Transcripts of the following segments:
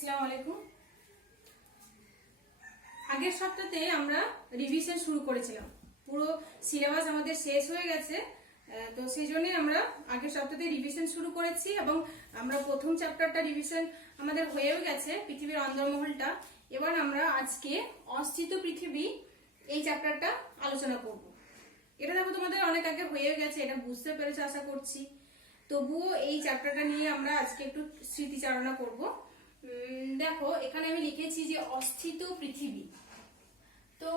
আসসালামু আলাইকুম। আগের সপ্তাহে আমরা রিভিশন শুরু করেছিলাম, পুরো সিলেবাস আমাদের শেষ হয়ে গেছে। তো সেই জন্যই আমরা আগের সপ্তাহে রিভিশন শুরু করেছি এবং আমরা প্রথম চ্যাপ্টারটা রিভিশন আমাদের হয়েও গেছে, পৃথিবীর অন্দরমহলটা। এবার আমরা আজকে অস্থিত পৃথিবী এই চ্যাপ্টারটা আলোচনা করব। এটা দেখো তোমাদের অনেক আগে হয়ে গেছে, এটা বুঝতে পেরেছো আশা করছি। তবুও এই চ্যাপ্টারটা নিয়ে আমরা আজকে একটু স্মৃতিচারণা করব। দেখো এখানে আমি লিখেছি যে অস্থিত পৃথিবী। তো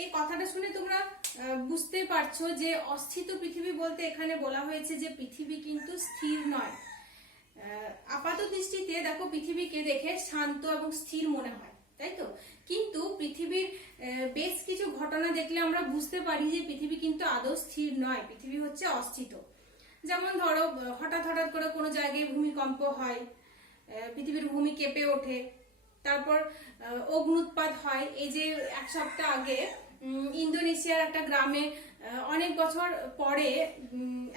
এই কথাটা শুনে তোমরা বুঝতে পারছো যে অস্থিত পৃথিবী বলতে এখানে বলা হয়েছে যে পৃথিবী কিন্তু স্থির নয়। আপাত দৃষ্টিতে দেখো পৃথিবীকে দেখে শান্ত এবং স্থির মনে হয়, তাই তো? কিন্তু পৃথিবীর বেশ কিছু ঘটনা দেখলে আমরা বুঝতে পারি যে পৃথিবী কিন্তু আদৌ স্থির নয়, পৃথিবী হচ্ছে অস্থিত। যেমন ধরো হঠাৎ হঠাৎ করে কোনো জায়গায় ভূমিকম্প হয়, পৃথিবীর ভূমি কেঁপে ওঠে, তারপর অগ্নুৎপাত হয়। এই যে এক সপ্তাহ আগে ইন্দোনেশিয়ার একটা গ্রামে অনেক বছর পরে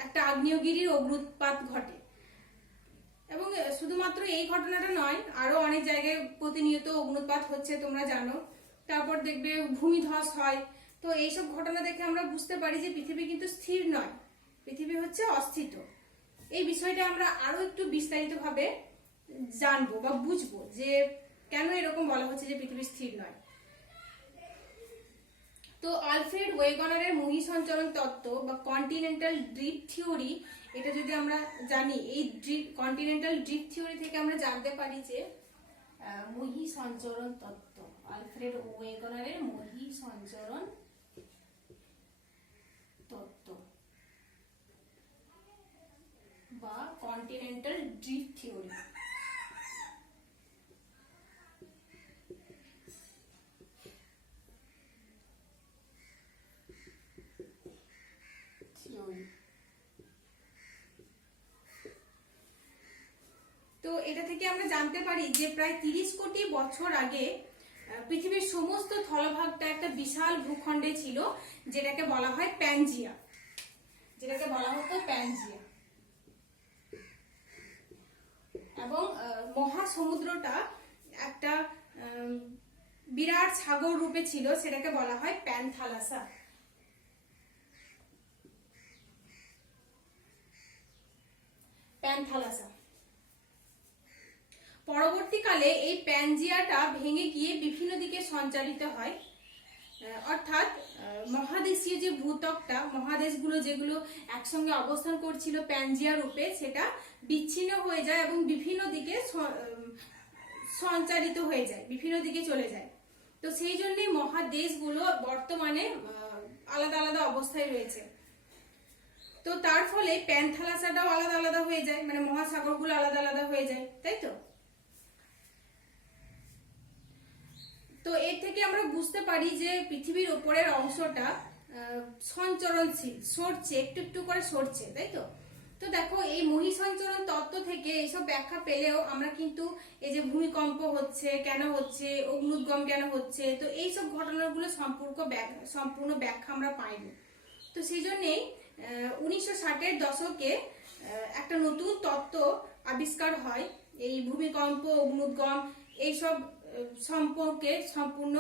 একটা আগ্নেয়গিরির অগ্নুৎপাত ঘটে। এবং শুধুমাত্র এই ঘটনাটা নয়, আরো অনেক জায়গায় প্রতিনিয়ত অগ্নুৎপাত হচ্ছে, তোমরা জানো। তারপর দেখবে ভূমিধস হয়। তো এইসব ঘটনা দেখে আমরা বুঝতে পারি যে পৃথিবী কিন্তু স্থির নয়, পৃথিবী হচ্ছে অস্থিত। এই বিষয়টা আমরা আরো একটু বিস্তারিতভাবে জানবো বা বুঝবো যে কেন এরকম বলা হচ্ছে যে পৃথিবী স্থির নয়। তো আলফ্রেড ওয়েগনারের মহীসঞ্চরণ তত্ত্ব বা কন্টিনেন্টাল ড্রিফট থিওরি, এটা যদি আমরা জানি, এই কন্টিনেন্টাল ড্রিফট থিওরি থেকে আমরা জানতে পারি যে মহীসঞ্চরণ তত্ত্ব, আলফ্রেড ওয়েগনারের মহীসঞ্চরণ তত্ত্ব বা কন্টিনেন্টাল ড্রিফট থিওরি। তো এটা থেকে আমরা জানতে পারি যে প্রায় 30 কোটি বছর আগে পৃথিবীর সমস্ত স্থলভাগটা একটা বিশাল ভূখণ্ডে ছিল, যেটাকে বলা হয় প্যানজিয়া, যেটাকে বলা হতো প্যানজিয়া। এবং মহাসমুদ্রটা একটা বিরাট সাগর রূপে ছিল, সেটাকে বলা হয় প্যানথালাসা। প্যানথালাসা। পরবর্তীকালে এই প্যানজিয়াটা ভেঙে গিয়ে বিভিন্ন দিকে সঞ্চারিত হয়, অর্থাৎ মহাদেশীয় যে ভূত্বকটা, মহাদেশগুলো যেগুলো একসঙ্গে অবস্থান করছিল প্যানজিয়া রূপে, সেটা বিচ্ছিন্ন হয়ে যায় এবং বিভিন্ন দিকে সঞ্চারিত হয়ে যায়, বিভিন্ন দিকে চলে যায়। তো সেই জন্যই মহাদেশগুলো বর্তমানে আলাদা আলাদা অবস্থায় রয়েছে। তো তার ফলে প্যানথালাসাটাও আলাদা আলাদা হয়ে যায়, মানে মহাসাগরগুলো আলাদা আলাদা হয়ে যায়, তাই তো? তো এর থেকে আমরা বুঝতে পারি যে পৃথিবীর উপরের অংশটা সঞ্চরণশীল, সরছে, একটু একটু করে সরছে, তাই তো? তো দেখো এই মহীসঞ্চরণ তত্ত্ব থেকে এইসব ব্যাখ্যা পেলেও আমরা কিন্তু এই যে ভূমিকম্প হচ্ছে কেন হচ্ছে, অগ্নুদ্গম কেন হচ্ছে, তো এইসব ঘটনাগুলো সম্পূর্ণ ব্যাখ্যা আমরা পাইনি। তো সেই জন্যেই 1960-এর দশকে একটা নতুন তত্ত্ব আবিষ্কার হয় এই ভূমিকম্প, অগ্নুদ্গম এইসব সম্পর্কে সম্পূর্ণ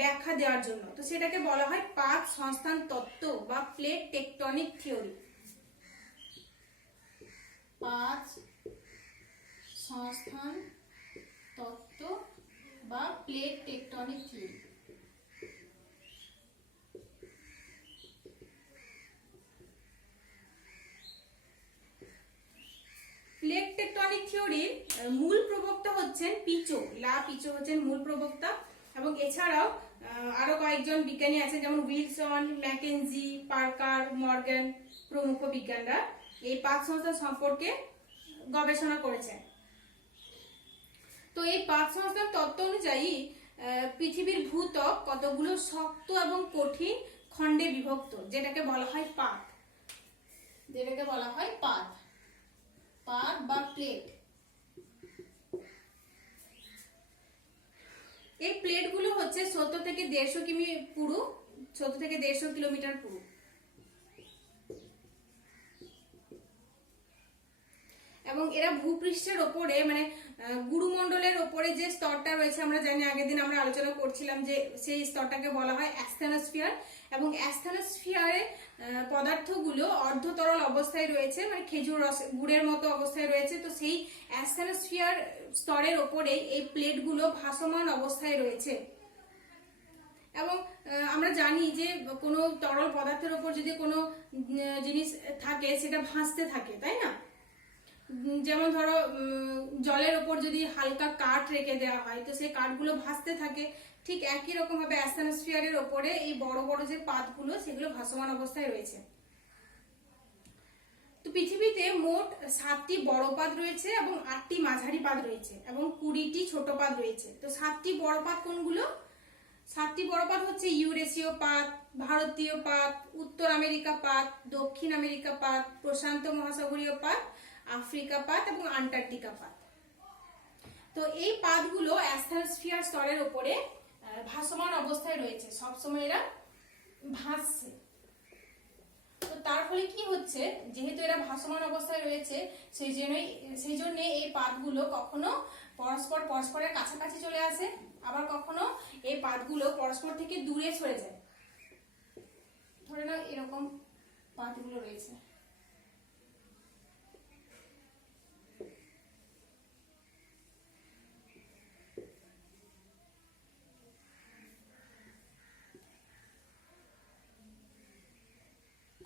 ব্যাখ্যা দেওয়ার জন্য। তো সেটাকে বলা হয় পাত সংস্থান তত্ত্ব বা প্লেট টেকটনিক থিওরি। পাত সংস্থান তত্ত্ব বা plate tectonic theory. Plate tectonic থিওরির মূল প্রবক্তা হচ্ছেন পিচো, লা পিচো হচ্ছেন মূল প্রবক্তা। এবং এছাড়াও আরো কয়েকজন বিজ্ঞানী আছেন, যেমন উইলসন, ম্যাকেনজি, পার্কার, মর্গান প্রমুখ বিজ্ঞানীরা এই পাত সংস্থান সম্পর্কে গবেষণা করেছেন। তো এই পাত সংস্থান তত্ত্ব অনুযায়ী পৃথিবীর ভূত্বক কতগুলো শক্ত এবং কঠিন খণ্ডে বিভক্ত, যেটাকে বলা হয় পাত, যেটাকে বলা হয় পাত, পাত বা প্লেট। এই প্লেটগুলো হচ্ছে 70 থেকে 150 কিমি পুরু, 70 থেকে 150 কিলোমিটার পুরু। এবং এবং এরা ভূপৃষ্ঠের ওপরে মানে গুরুমণ্ডলের ওপরে যে স্তরটা রয়েছে, আমরা জানি আগের দিন আমরা আলোচনা করছিলাম যে সেই স্তরটাকে বলা হয় অ্যাস্থেনোস্ফিয়ার। এবং অ্যাস্থেনোস্ফিয়ারে পদার্থগুলো অর্ধতরল অবস্থায় রয়েছে, মানে খেজুর রস গুড়ের মতো অবস্থায় রয়েছে। তো সেই অ্যাস্থেনোস্ফিয়ার স্তরের ওপরে এই প্লেটগুলো ভাসমান অবস্থায় রয়েছে। এবং আমরা জানি যে কোনো তরল পদার্থের ওপর যদি কোনো জিনিস থাকে সেটা ভাসতে থাকে, তাই না? যেমন ধরো জলের ওপর যদি হালকা কাঠ রেখে দেওয়া হয় তো সেই কাঠগুলো ভাসতে থাকে, ঠিক একই রকম ভাবে অ্যাস্থেনোস্ফিয়ারের ওপরে এই বড় বড় যে পাতগুলো সেগুলো ভাসমান অবস্থায় রয়েছে। তো পৃথিবীতে মোট 7টি বড় পাত রয়েছে এবং 8টি মাঝারি পাত রয়েছে এবং 20টি ছোট পাত রয়েছে। তো 7টি বড় পাত কোনগুলো? 7টি বড় পাত হচ্ছে ইউরেশীয় পাত, ভারতীয় পাত, উত্তর আমেরিকা পাত, দক্ষিণ আমেরিকা পাত, প্রশান্ত মহাসাগরীয় পাত, আফ্রিকা পাত এবং আন্টার্কটিকা পাত। তো এই পাতগুলো অ্যাস্থেনোস্ফিয়ার স্তরের উপরে ভাসমান অবস্থায় রয়েছে, সবসময় এরা ভাসছে। তো তার ফলে কি হচ্ছে, যেহেতু এরা ভাসমান অবস্থায় রয়েছে সেই জন্য এই পাতগুলো কখনো পরস্পরের কাছাকাছি চলে আসে, আবার কখনো এই পাতগুলো পরস্পর থেকে দূরে সরে যায়। ধরে নাও এরকম পাতগুলো রয়েছে,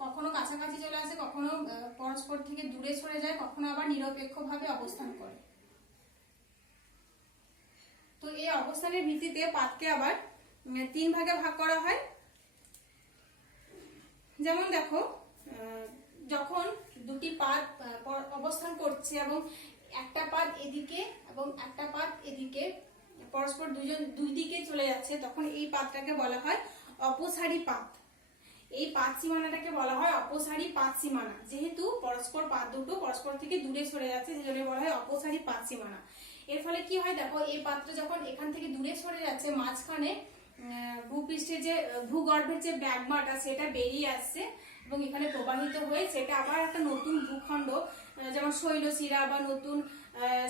কখনো কাছাকাছি চলে আসে, কখনো পরস্পর থেকে দূরে সরে যায়, কখনো আবার নিরপেক্ষভাবে অবস্থান করে। তো এই অবস্থানের ভিত্তিতে পাতকে আবার 3 ভাগে ভাগ করা হয়। যেমন দেখো, যখন দুটি পাত অবস্থান করছে এবং একটা পাত এদিকে এবং একটা পাত এদিকে পরস্পর দুই দিকে চলে যাচ্ছে, তখন এই পাতটাকে বলা হয় অপসারী পাত। এই পাত সীমানাটাকে বলা হয় অপসারী পাত সীমানা। যেহেতু পাত দুটো পরস্পর থেকে দূরে সরে যাচ্ছে সেজন্য বলা হয় অপসারী পাত সীমানা। এর ফলে কি হয়, দেখো এই পাতটা যখন এখান থেকে দূরে সরে যাচ্ছে, মাঝখানে ভূপৃষ্ঠের যে ভূগর্ভের যে ম্যাগমাটা সেটা বেরিয়ে আসছে এবং এখানে প্রবাহিত হয়ে সেটা আবার একটা নতুন ভূখণ্ড, যেমন শৈলশিরা বা নতুন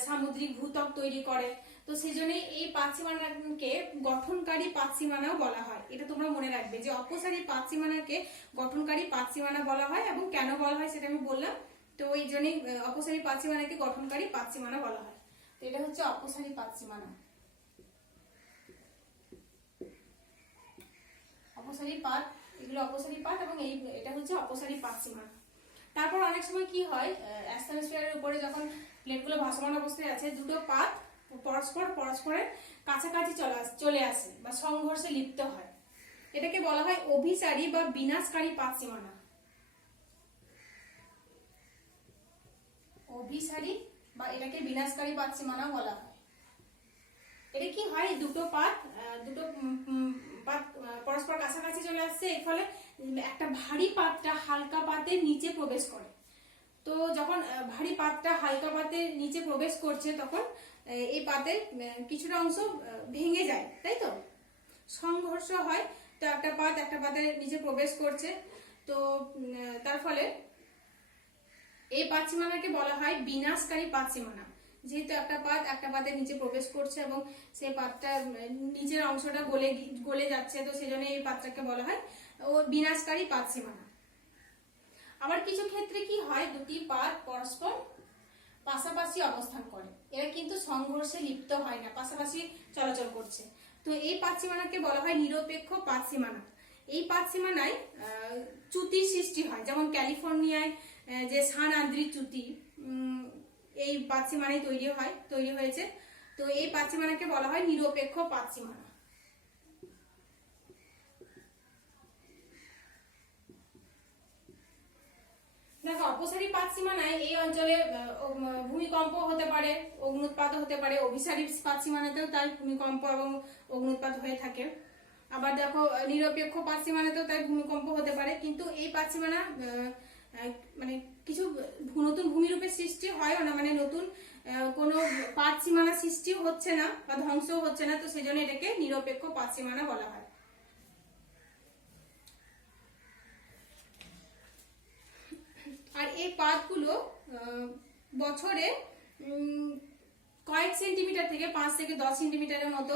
সামুদ্রিক ভূত্বক তৈরি করে। তো সেই জন্য এই পাত সীমানাকে গঠনকারী পাত সীমানাও বলা হয়। এটা তোমরা মনে রাখবে যে অপসারী পাত সীমানাকে গঠনকারী পাত সীমানা বলা হয়, এবং কেন বলা হয় সেটা আমি বললাম। তো এই জন্যই অপসারী পাত সীমানাকে গঠনকারী পাত সীমানা বলা হয়। তো এটা হচ্ছে অপসারী পাত সীমানা, অপসারী পাত, এগুলো অপসারী পাত এবং এটা হচ্ছে অপসারী পাত সীমানা। তারপর অনেক সময় কি হয়, অ্যাস্থেনোস্ফিয়ারের উপরে যখন প্লেটগুলো ভাসমান অবস্থায় আছে, দুটো পাত পরস্পরের কাছাকাছি চলে আসে বা সংঘর্ষে লিপ্ত হয়। এটাকে বলা হয় অভিসারী বা বিনাশকারী পাত সীমানা। অভিসারী বা এটাকে বিনাশকারী পাত সীমানা বলা হয়। এটা কি হয়, দুটো পাত পরস্পর কাছাকাছি চলে আসছে, এর ফলে একটা ভারী পাতটা হালকা পাতের নিচে প্রবেশ করে। তো যখন ভারী পাতটা হালকা পাতের নিচে প্রবেশ করছে তখন এই পাতের কিছুটা অংশ ভেঙে যায়, তাই তো, সংঘর্ষ হয়। তো একটা পাতের নিচে প্রবেশ করছে, তো তার ফলে এই পাত সীমানাকে বলা হয় বিনাশকারী পাত সীমানা। যেহেতু একটা পাতের নিচে প্রবেশ করছে এবং সেই পাতটা নিচের অংশটা গলে যাচ্ছে, তো সেজন্য এই পাতটাকে বলা হয় বিনাশকারী পাত সীমানা। আবার কিছু ক্ষেত্রে কি হয়, দুটি পাত পরস্পর পাশাপাশি অবস্থান করে, এরা কিন্তু সংঘর্ষে লিপ্ত হয় না, পাশাপাশি চলাচল করছে। তো এই পাত সীমানাকে বলা হয় নিরপেক্ষ পাত সীমানা। এই পাত সীমানায় চ্যুতির সৃষ্টি হয়, যেমন ক্যালিফোর্নিয়ায় যে সান আন্দ্রিজ চ্যুতি এই পাত সীমানায় তৈরি হয়েছে। তো এই পাত সীমানাকে বলা হয় নিরপেক্ষ পাত সীমানা। দেখো, অপসারী পাত সীমানায় এই অঞ্চলে ভূমিকম্প হতে পারে, অগ্নুৎপাত হতে পারে। অভিসারী পাত সীমানাতেও তাই ভূমিকম্প এবং অগ্নুৎপাত হয়ে থাকে। আবার দেখো, নিরপেক্ষ পাত সীমানাতেও তাই ভূমিকম্প হতে পারে। কিন্তু এই পাত সীমানা মানে কিছু নতুন ভূমিরূপের সৃষ্টি হয় না, মানে নতুন কোনো পাত সীমানা সৃষ্টি হচ্ছে না বা ধ্বংস হচ্ছে না, তো সেজন্য এটাকে নিরপেক্ষ পাত সীমানা বলা হয়। আর এই পাতগুলো বছরে কয়েক সেন্টিমিটার থেকে 5 থেকে 10 সেন্টিমিটারের মতো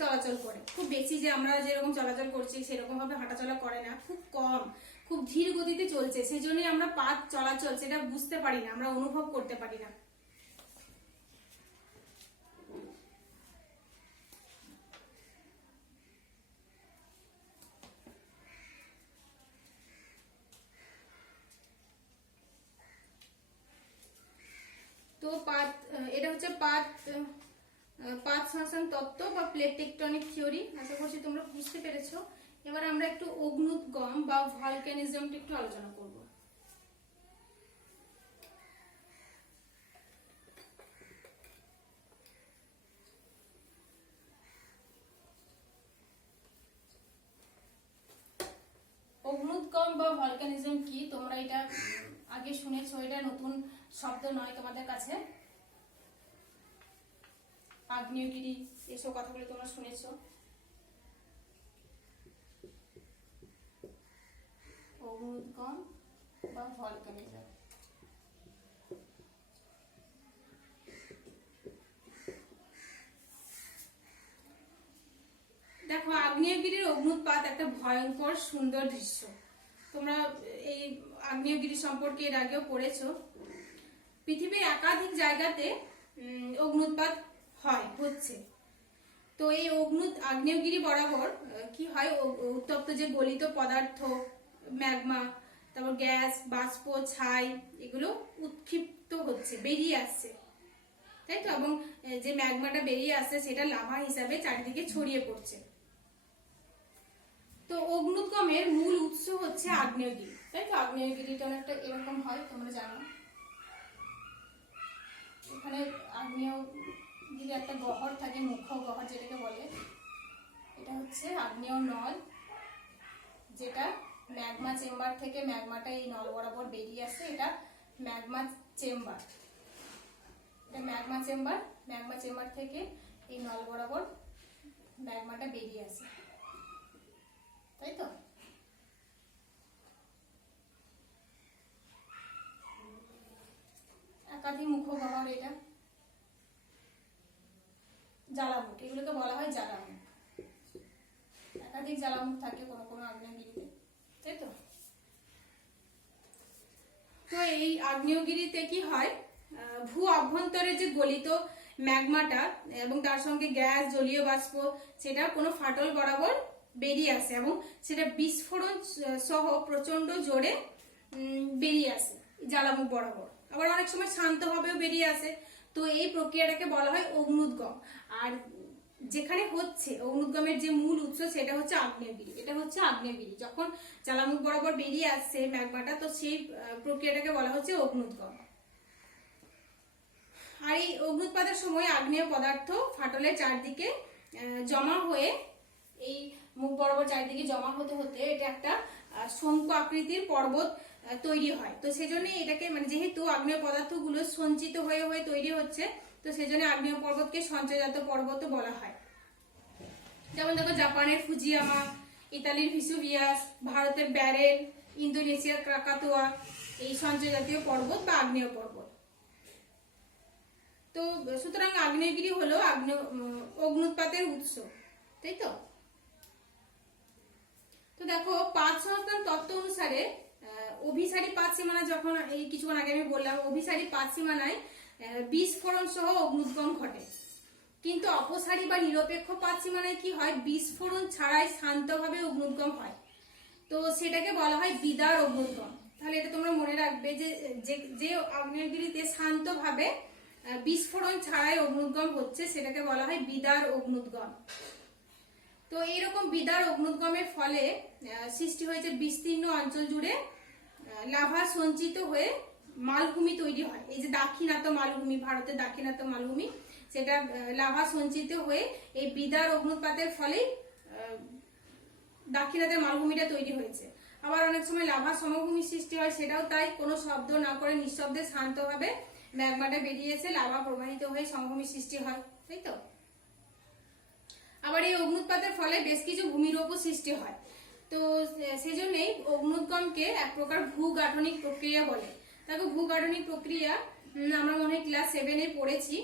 চলাচল করে। খুব বেশি যে আমরা যেরকম চলাচল করছি সেরকম ভাবে হাঁটাচলা করে না, খুব কম, খুব ধীর গতিতে চলছে। সেই জন্যই আমরা পাত চলাচল সেটা বুঝতে পারি না, আমরা অনুভব করতে পারি না। তো পাত, এটা হচ্ছে পাত শাসন তত্ত্ব বা প্লেট টেকটনিক থিওরি। আশা করছি তোমরা বুঝতে পেরেছো। এবার আমরা একটু অগ্নুৎগম বা ভলক্যানিজমটা একটু আলোচনা করব। অগ্নুৎগম বা ভলক্যানিজম কি, তোমরা এটা আগে শুনেছো, এটা নতুন শব্দ নয় তোমাদের কাছে। আগ্নেয়গিরি এসব কথাগুলো তোমরা শুনেছো। অগ্নুৎগম বা ভলক্যানিজম, দেখো আগ্নেয়গিরির অগ্নুৎপাত একটা ভয়ঙ্কর সুন্দর দৃশ্য। তোমরা এই আগ্নেয়গিরি সম্পর্কে এর আগেও পড়েছো। পৃথিবীর একাধিক জায়গাতে অগ্নুৎপাত হচ্ছে। তো এই আগ্নেয়গিরি বরাবর কি হয়, উত্তপ্ত যে গলিত পদার্থ, ম্যাগমা, তারপর গ্যাস, বাষ্প, ছাই, এগুলো উৎক্ষিপ্ত হচ্ছে, বেরিয়ে আসছে, তাই তো। এবং যে ম্যাগমাটা বেরিয়ে আসছে সেটা লাভা হিসাবে চারিদিকে ছড়িয়ে পড়ছে। তো অগ্নুৎগমের মূল উৎস হচ্ছে আগ্নেয়গিরি, তাই তো। আগ্নেয়গিরিটা অনেকটা এরকম হয়, তোমরা জানো। এখানে আগ্নেয়গিরি একটা গহ্বর থাকে, মুখ্য গহ্বর যেটাকে বলে। এটা হচ্ছে আগ্নেয় নল, যেটা ম্যাগমা চেম্বার থেকে ম্যাগমাটা এই নল বরাবর বেরিয়ে আসে। এটা ম্যাগমা চেম্বার, এটা ম্যাগমা চেম্বার। ম্যাগমা চেম্বার থেকে এই নল বরাবর ম্যাগমাটা বেরিয়ে আসে, তাই তো। একাধিক মুখ্য গহ্বর, এটা জ্বালামুখ, এগুলোকে বলা হয় জ্বালামুখ। একাধিক জ্বালামুখ থাকে কোনো কোনো আগ্নেয়গিরিতে, তাই তো। তো এই আগ্নেয়গিরিতে কি হয়, ভূ অভ্যন্তরে যে গলিত ম্যাগমাটা এবং তার সঙ্গে গ্যাস, জলীয় বাষ্প, সেটা কোনো ফাটল বরাবর বেরিয়ে আসে এবং সেটা বিস্ফোরণ সহ প্রচন্ড জোরে বেরিয়ে আসে জ্বালামুখ বরাবর। আবার অনেক সময় শান্তভাবেও বেরিয়ে আসে। তো এই প্রক্রিয়াটাকে বলা হয় অগ্নুৎগম। আর যেখানে হচ্ছে অগ্নুৎগমের যে মূল উৎস সেটা হচ্ছে আগ্নেয়গিরি। এটা হচ্ছে আগ্নেয়গিরি, যখন জ্বালামুখ বরাবর বেরিয়ে আসছে ম্যাগমাটা, তো সেই প্রক্রিয়াটাকে বলা হচ্ছে অগ্নুৎগম। আর এই অগ্নুৎপাতের সময় আগ্নেয় পদার্থ ফাটলের চারদিকে জমা হয়ে, এই মুখ বরাবর চারদিকে জমা হতে হতে এটা একটা শঙ্কু আকৃতির পর্বত তৈরি হয়। তো সেজন্য এটাকে, মানে যেহেতু আগ্নেয় পদার্থগুলো সঞ্চিত হয়ে হয়ে তৈরি হচ্ছে, তো সেজন্য আগ্নেয় পর্বতকে সঞ্চয়জাত পর্বত বলা হয়। যেমন দেখো, জাপানের ফুজিয়ামা, ইতালির ভিসুভিয়াস, ভারতের ব্যারেল, ইন্দোনেশিয়ার ক্রাকাতোয়া, এই সঞ্চয়জাতীয় পর্বত বা আগ্নেয় পর্বত। তো সুতরাং আগ্নেয়গিরি হলো অগ্নুৎপাতের উৎস, তাই তো। তো দেখো, পাত সংস্থান তত্ত্ব অনুসারে অভিসারী পাত সীমানা, যখন এই কিছুক্ষণ আগে আমি বললাম, অভিসারী পাত সীমানায় বিস্ফোরণ সহ অগ্নুৎগম ঘটে। কিন্তু অপসারী বা নিরপেক্ষ পাত সীমানায় কি হয়, বিস্ফোরণ ছাড়াই শান্তভাবে অগ্নুৎগম হয়। তো সেটাকে বলা হয় বিদার অগ্নুৎগম। তাহলে এটা তোমরা মনে রাখবে যে যে আগ্নেয়গিরিতে শান্তভাবে বিস্ফোরণ ছাড়াই অগ্নুৎগম হচ্ছে সেটাকে বলা হয় বিদার অগ্নুৎগম। তো এইরকম বিদার অগ্নুৎগমের ফলে সৃষ্টি হয়েছে বিস্তীর্ণ অঞ্চল জুড়ে লাভা সঞ্চিত হয়ে মালভূমি তৈরি হয়। এই যে দাক্ষিণাত্য মালভূমি, ভারতের দাক্ষিণাত্য মালভূমি, সেটা লাভা সঞ্চিত হয়ে এই বিদার অগ্নুৎপাতের ফলে দাক্ষিণাত্যের মালভূমিটা তৈরি হয়েছে। আবার অনেক সময় লাভা সমভূমি সৃষ্টি হয়, সেটাও তাই। কোনো শব্দ না করে নিঃশব্দে শান্তভাবে ম্যাগমাটা বেরিয়েছে, লাভা প্রবাহিত হয়ে সমভূমি সৃষ্টি হয়, তাই তো। আবার এই অগ্নুৎপাতের ফলে বেশ কিছু ভূমিরূপও সৃষ্টি হয়। তো সেজন্যই অগ্নুৎগমকে এক প্রকার ভূগাঠনিক প্রক্রিয়া বলে। দেখো, ভূগাঠনিক প্রক্রিয়া আমরা মনে হয় ক্লাস 7-এ পড়েছি।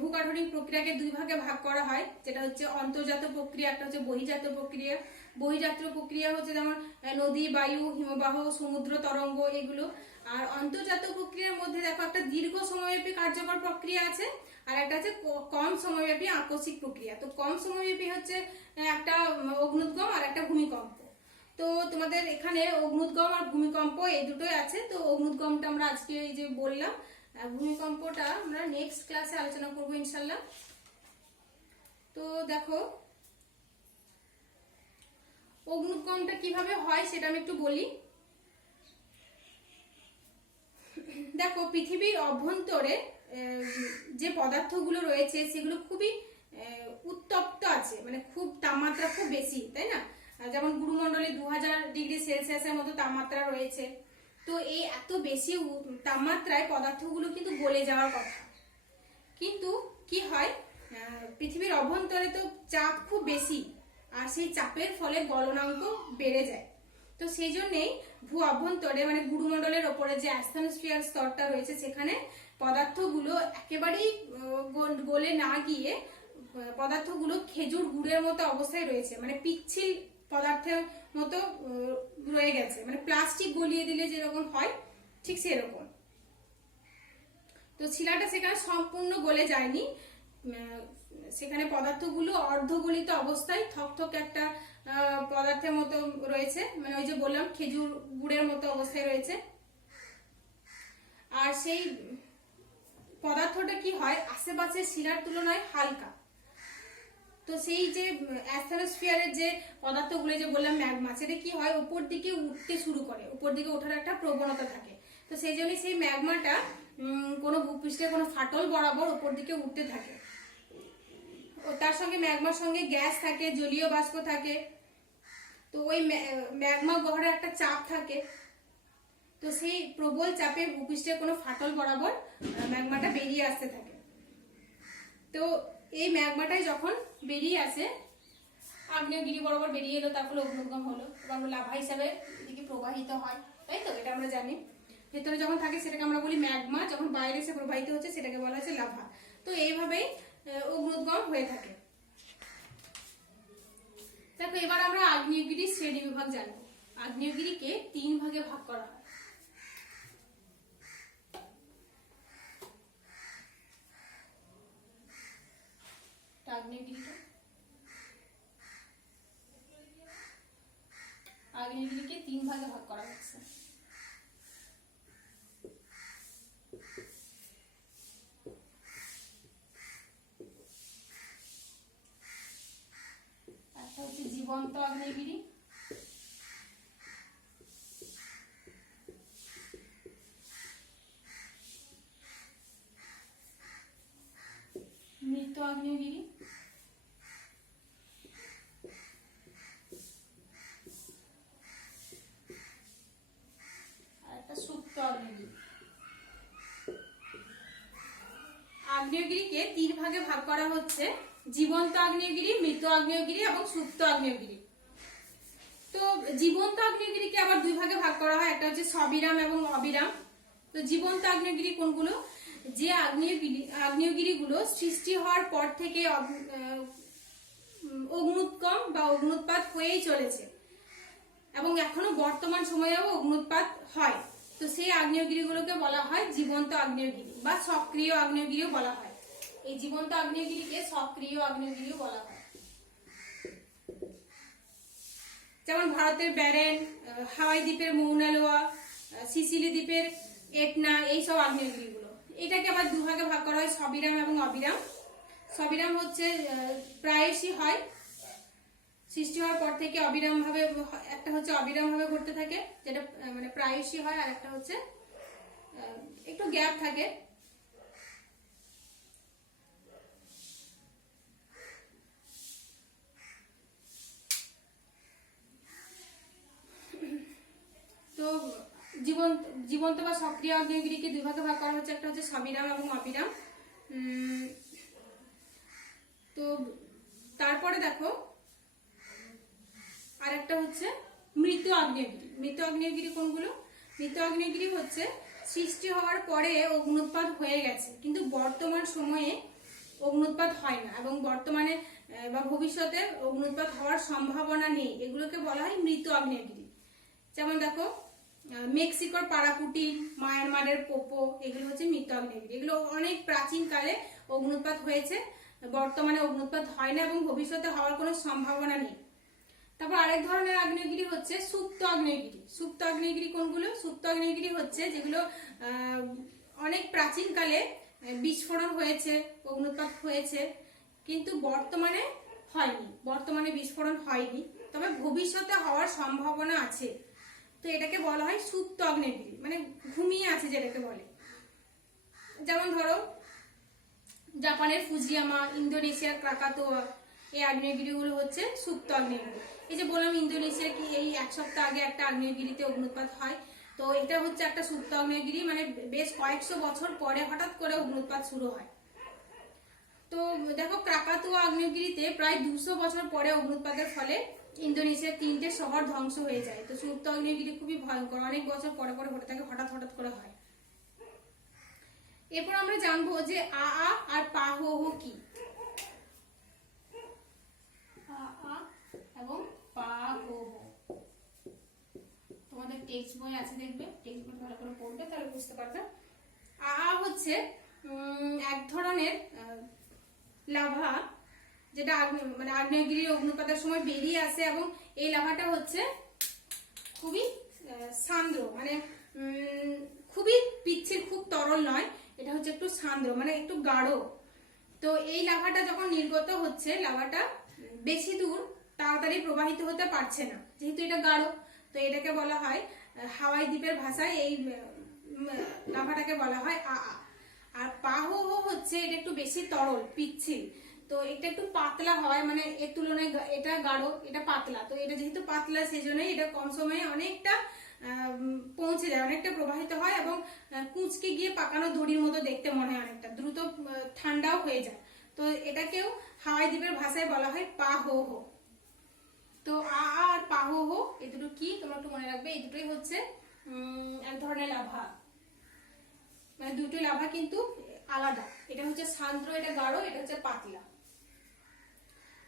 ভূকাঠনিক প্রক্রিয়াকে দুই ভাগে ভাগ করা হয়, যেটা হচ্ছে অন্তর্জাত প্রক্রিয়া, একটা হচ্ছে বহির্জাত প্রক্রিয়া। বহির্জাত প্রক্রিয়া হচ্ছে যেমন নদী, বায়ু, হিমবাহ, সমুদ্র তরঙ্গ এগুলো। আর অন্তর্জাত প্রক্রিয়ার মধ্যে দেখো একটা দীর্ঘ সময়ব্যাপী কার্যকর প্রক্রিয়া আছে, আর একটা হচ্ছে কম সময়ব্যাপী আকস্মিক প্রক্রিয়া। তো কম সময়ব্যাপী হচ্ছে একটা অগ্নুদ্গম আর একটা ভূমিকম্প। তো তোমাদের এখানে অগ্নুদ্গম আর ভূমিকম্প এই দুটোই আছে। তো অগ্নুদ্গমটা আমরা আজকে এই যে বললাম, ভূমিকম্পটা আমরা নেক্সট ক্লাসে আলোচনা করব ইনশাল্লাহ। তো দেখো অগ্নুদ্গমটা কিভাবে হয় সেটা আমি একটু বলি। দেখো পৃথিবীর অভ্যন্তরে যে পদার্থগুলো রয়েছে সেগুলো খুবই উত্তপ্ত আছে, মানে খুব তাপমাত্রা খুব বেশি, তাই না? যেমন গুরুমণ্ডলে 2000°C মতো তাপমাত্রা রয়েছে। তো এই এত বেশি তাপমাত্রায় পদার্থগুলো কিন্তু গলে যাওয়ার কথা, কিন্তু কি হয় পৃথিবীর অভ্যন্তরে তো চাপ খুব বেশি, আর সেই চাপের ফলে গলনাঙ্ক বেড়ে যায়। তো সেই জন্যেই ভূ অভ্যন্তরে মানে গুরুমণ্ডলের ওপরে যে অ্যাটমসফিয়ার স্তরটা রয়েছে সেখানে পদার্থগুলো একেবারেই গলে না গিয়ে পদার্থগুলো খেজুর গুড়ের মতো অবস্থায় রয়েছে, মানে পিচ্ছিল পদার্থের মতো রয়ে গেছে, মানে প্লাস্টিক গলিয়ে দিলে যেরকম হয় ঠিক সেরকম। তো শিলাটা সেখানে সম্পূর্ণ গলে যায়নি, সেখানে পদার্থগুলো অর্ধগলিত অবস্থায় থকথক একটা পদার্থের মতো রয়েছে, মানে ওই যে বললাম খেজুর গুড়ের মতো অবস্থায় রয়েছে। আর সেই পদার্থটা কি হয় আশেপাশের শিলার তুলনায় হালকা। তো সেই যে অ্যাটমসফিয়ারের যে পদার্থগুলো যে বললাম ম্যাগমা, সেটা কি হয় উপর দিকে উঠতে শুরু করে, উপর দিকে ওঠার একটা প্রবণতা থাকে। তো সেই জন্য সেই ম্যাগমাটা কোনো ভূপৃষ্ঠে কোনো ফাটল বরাবর উপর দিকে উঠতে থাকে। তার সঙ্গে ম্যাগমার সঙ্গে গ্যাস থাকে, জলীয় বাষ্প থাকে। তো ওই ম্যাগমা গহ্বরে একটা চাপ থাকে, তো সেই প্রবল চাপে ভূপৃষ্ঠের কোনো ফাটল বরাবর ম্যাগমাটা বেরিয়ে আসতে থাকে। তো এই ম্যাগমাটাই যখন বেরিয়ে আসে আগ্নেয়গিরি বরাবর বেরিয়ে এলো, তারপরে অগ্নুদ্গম হলো এবং লাভা হিসাবে এদিকে প্রবাহিত হয়, তাই তো? এটা আমরা জানি। ভেতরে যখন থাকে সেটাকে আমরা বলি ম্যাগমা, যখন বাইরে এসে প্রবাহিত হচ্ছে সেটাকে বলা হচ্ছে লাভা। তো এইভাবেই অগ্নুদ্গম হয়ে থাকে। দেখো এবার আমরা আগ্নেয়গিরির শ্রেণী বিভাগ জানবো। আগ্নেয়গিরিকে 3 ভাগে ভাগ করা হয়। আগ্নেয়গিরিকে 3 ভাগে ভাগ করা হচ্ছে। একটা হচ্ছে জীবন্ত আগ্নেয়গিরি, মৃত আগ্নেয়গিরি, আর একটা সুপ্ত আগ্নেয়গিরি। আগ্নেয়গিরিকে 3 ভাগে ভাগ করা হচ্ছে, জীবন্ত আগ্নেয়গিরি, মৃত আগ্নেয়গিরি এবং সুপ্ত আগ্নেয়গিরি। তো জীবন্ত আগ্নেয়গিরিকে আবার 2 ভাগে ভাগ করা হয়, একটা হচ্ছে সবিরাম এবং অবিরাম। তো জীবন্ত আগ্নেয়গিরি কোনগুলো? যে আগ্নেয়গিরিগুলো সৃষ্টি হওয়ার পর থেকে অগ্নুৎগম বা অগ্নুৎপাত হয়েই চলেছে এবং এখনো বর্তমান সময়েও অগ্নুৎপাত হয়। তো সেই আগ্নেয়গিরিগুলোকে বলা হয় জীবন্ত আগ্নেয়গিরি বা সক্রিয় আগ্নেয়গিরিও বলা হয়। এই জীবন্ত আগ্নেয়গিরিকে সক্রিয় আগ্নেয়গিরিও বলা হয়। যেমন ভারতের ব্যারেন, হাওয়াই দ্বীপের মৌনা লোয়া, সিসিলি দ্বীপের এটনা, এইসব আগ্নেয়গিরিগুলো। এটাকে আবার 2 ভাগে ভাগ করা হয়, সবিরাম এবং অবিরাম। সবিরাম হচ্ছে প্রায়শই হয়, সৃষ্টি হওয়ার পর থেকে অবিরাম ভাবে, একটা হচ্ছে অবিরাম ভাবে ঘটতে থাকে যেটা মানে প্রায়শই হয়, আর একটা হচ্ছে একটু গ্যাপ থাকে। তো জীবন্ত বা সক্রিয় আগ্নেয়গিরিকে 2 ভাগে ভাগ করা হচ্ছে, একটা হচ্ছে সবিরাম এবং অবিরাম। তো তারপরে দেখো আর একটা হচ্ছে মৃত আগ্নেয়গিরি। মৃত আগ্নেয়গিরি কোনগুলো? মৃত আগ্নেয়গিরি হচ্ছে সৃষ্টি হওয়ার পরে অগ্নুৎপাত হয়ে গেছে, কিন্তু বর্তমান সময়ে অগ্নুৎপাত হয় না এবং বর্তমানে বা ভবিষ্যতে অগ্নুৎপাত হওয়ার সম্ভাবনা নেই। এগুলোকে বলা হয় মৃত আগ্নেয়গিরি। যেমন দেখো মেক্সিকোর পারাকুটি, মায়ানমারের পোপো, এগুলো হচ্ছে মৃত আগ্নেয়গিরি। এগুলো অনেক প্রাচীন কালে অগ্নুৎপাত হয়েছে, বর্তমানে অগ্নুৎপাত হয় না এবং ভবিষ্যতে হওয়ার কোনো সম্ভাবনা নেই। তারপর আরেক ধরনের আগ্নেয়গিরি হচ্ছে সুপ্ত আগ্নেয়গিরি। সুপ্ত আগ্নেয়গিরি কোনগুলো? সুপ্ত আগ্নেয়গিরি হচ্ছে যেগুলো অনেক প্রাচীন কালে বিস্ফোরণ হয়েছে, অগ্নুৎপাত হয়েছে, কিন্তু বর্তমানে হয়নি, বর্তমানে বিস্ফোরণ হয়নি, তবে ভবিষ্যতে হওয়ার সম্ভাবনা আছে। তো এটাকে বলা হয় সুপ্ত আগ্নেয়গিরি, মানে ঘুমিয়ে আছে যেটাকে বলে। যেমন ধরো জাপানের ফুজিয়ামা, ইন্দোনেশিয়ার ক্রাকাতোয়া, এই আগ্নেয়গিরিগুলো হচ্ছে সুপ্ত আগ্নেয়গিরি। এই যে বললাম ইন্দোনেশিয়া কি এই এক সপ্তাহ আগে একটা আগ্নেয়গিরিতে অগ্নুৎপাত হয়, তো এটা হচ্ছে একটা সুপ্ত আগ্নেয়গিরি, মানে বেশ কয়েকশো বছর পরে হঠাৎ করে অগ্নুৎপাত শুরু হয়। তো দেখো ক্রাকাতোয়া আগ্নেয়গিরিতে প্রায় 200 বছর পরে অগ্নুৎপাতের ফলে ইন্দোনেশিয়ার 3টে শহর ধ্বংস হয়ে যায়। তো সুপ্ত আগ্নেয়গিরি খুবই ভয়ঙ্কর, অনেক বছর পরে পরে হতে থাকে, হঠাৎ হঠাৎ করে হয়। এরপর আমরা জানবো যে আ আর পা হো হো কি। আ এবং পা হো হো তোমাদের টেক্সট বই আছে, দেখবে টেক্সট বই ভালো করে পড়বে, তাহলে বুঝতে পারবে। আ হচ্ছে এক ধরনের লাভা, যেটা মানে আগ্নেয়গিরির অগ্নুৎপাতের সময় বেরিয়ে আসে, এবং এই লাভাটা হচ্ছে খুবই সান্দ্র, মানে খুবই পিচ্ছিল, খুব তরল নয়, এটা হচ্ছে একটু সান্দ্র, মানে একটু গাঢ়। তো এই লাভাটা যখন নির্গত হচ্ছে, লাভাটা বেশি দূর তাড়াতাড়ি প্রবাহিত হতে পারছে না, যেহেতু এটা গাঢ়। তো এটাকে বলা হয় হাওয়াই দ্বীপের ভাষায় এই লাভাটাকে বলা হয় আ। আর পা হো হো হচ্ছে এটা একটু বেশি তরল, পিচ্ছিল, তো এটা একটু পাতলা হয়, মানে এর তুলনায় এটা গাঢ়, এটা পাতলা। তো এটা যেহেতু পাতলা, সেই জন্যই এটা কম সময়ে অনেকটা পৌঁছে যায়, অনেকটা প্রবাহিত হয়, এবং কুঁচকে গিয়ে পাকানো দড়ির মতো দেখতে মনে হয়, অনেকটা দ্রুত ঠান্ডাও হয়ে যায়। তো এটাকেও হাওয়াই দ্বীপের ভাষায় বলা হয় পা হো হো। তো আ আর পা হো হো এই দুটো কি তোমরা একটু মনে রাখবে, এই দুটোই হচ্ছে এক ধরনের লাভা, মানে দুটো লাভা কিন্তু আলাদা। এটা হচ্ছে সান্দ্র, এটা গাঢ়, এটা হচ্ছে পাতলা।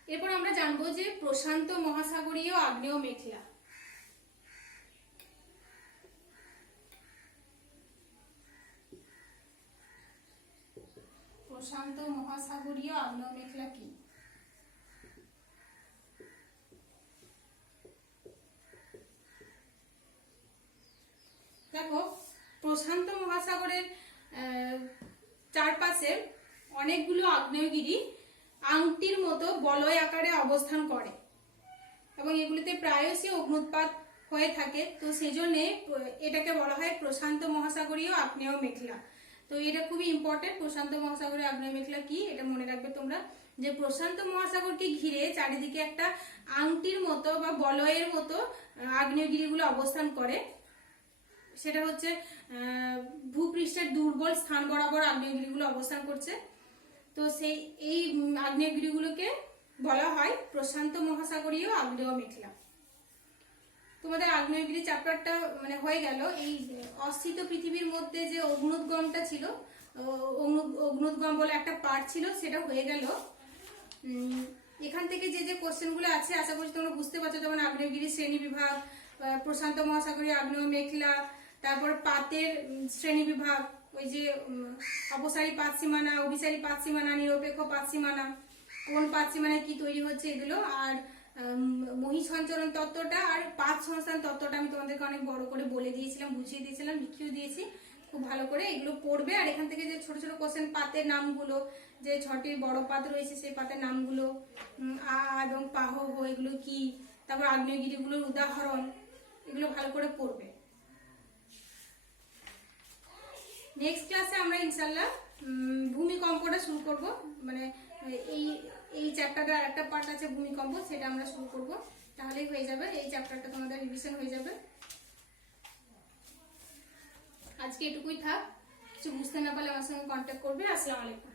এরপর আমরা জানবো যে প্রশান্ত মহাসাগরীয় আগ্নেয় মেখলা। প্রশান্ত মহাসাগরীয় আগ্নেয় মেখলা কি? দেখো প্রশান্ত মহাসাগরের চারপাশে অনেকগুলো আগ্নেয়গিরি আংটির মতো বলয় আকারে অবস্থান করে, এবং এগুলিতে প্রায়শই অগ্নুৎপাত হয়ে থাকে। তো সেই জন্যে এটাকে বলা হয় প্রশান্ত মহাসাগরীয় আগ্নেয় মেখলা। তো এটা খুবই ইম্পর্টেন্ট। প্রশান্ত মহাসাগরীয় আগ্নেয় মেখলা কি এটা মনে রাখবে তোমরা, যে প্রশান্ত মহাসাগরকে ঘিরে চারিদিকে একটা আংটির মতো বা বলয়ের মতো আগ্নেয়গিরিগুলো অবস্থান করে। সেটা হচ্ছে ভূপৃষ্ঠের দুর্বল স্থান বরাবর আগ্নেয়গিরিগুলো অবস্থান করছে। তো সেই এই আগ্নেয়গিরিগুলোকে বলা হয় প্রশান্ত মহাসাগরীয় আগ্নেয় মেখলা। তোমাদের আগ্নেয়গিরি চ্যাপ্টারটা মানে হয়ে গেল। এই অস্থিত পৃথিবীর মধ্যে যে অগ্নুৎগমটা ছিল, অগ্নুৎগম বলে একটা পার্ট ছিল, সেটা হয়ে গেল। এখান থেকে যে যে কোশ্চেনগুলো আছে আশা করছি তোমরা বুঝতে পারছো, যেমন আগ্নেয়গিরি শ্রেণী বিভাগ, প্রশান্ত মহাসাগরীয় আগ্নেয় মেখলা, তারপর পাতের শ্রেণী বিভাগ, ওই যে অপসারী পাত সীমানা, অভিসারী পাত সীমানা, নিরপেক্ষ পাত সীমানা, কোন পাত সীমানায় কি তৈরি হচ্ছে এগুলো, আর মহিসঞ্চরণ তত্ত্বটা আর পাত সংস্থান তত্ত্বটা আমি তোমাদেরকে অনেক বড় করে বলে দিয়েছিলাম, বুঝিয়ে দিয়েছিলাম, লিখিয়ে দিয়েছি। খুব ভালো করে এগুলো পড়বে। আর এখান থেকে যে ছোট ছোট কোশ্চেন, পাতের নামগুলো, যে 6টি বড় পাত রয়েছে সেই পাতের নামগুলো, আ এবং পা হো হো এগুলো কি, তারপর আগ্নেয়গিরিগুলোর উদাহরণ, এগুলো ভালো করে পড়বে। নেক্সট ক্লাসে আমরা ইনশাল্লাহ ভূমিকম্পটা শুরু করব, মানে এই চ্যাপ্টারটার একটা পার্ট আছে ভূমিকম্প, সেটা আমরা শুরু করব, তাহলেই হয়ে যাবে, এই চ্যাপ্টারটা তোমাদের রিভিশন হয়ে যাবে। আজকে এটুকুই থাক, কিছু বুঝতে না পারলে আমার সঙ্গে কন্ট্যাক্ট করবে। আসসালামু আলাইকুম।